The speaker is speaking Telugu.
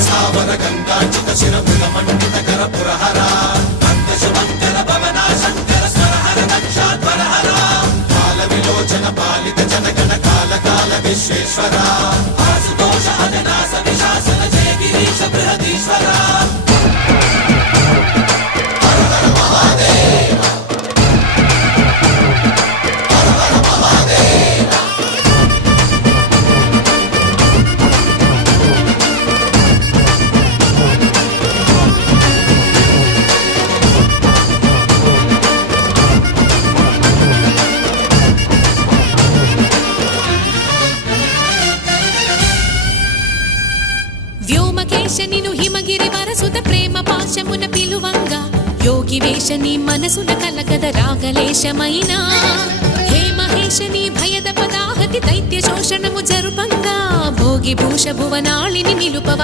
సావర గంగాచిత శిరముల మండిత కర పురహర భక్త శుభంకర భవనా శంకర స్వరహర దక్షాధ్వరహర కాల విలోచన పాలిత జనగణ కాల కాల విశ్వేశ్వర ఆశుతోష అజనాస విశాసన జయ గిరీశ బృహదీశ్వర హర హర మహాదేవ హర హర మహాదేవ వ్యోమకేశనిను హిమగిరి వరసుత ప్రేమ పాశమున పిలువంగా యోగి వేషని మనసున కలగద రాగలేశమైనా హే మహేశని భయద పదాహతి దైత్య శోషణము జరుపంగా భోగి భూష భువనాళిని నిలుపవ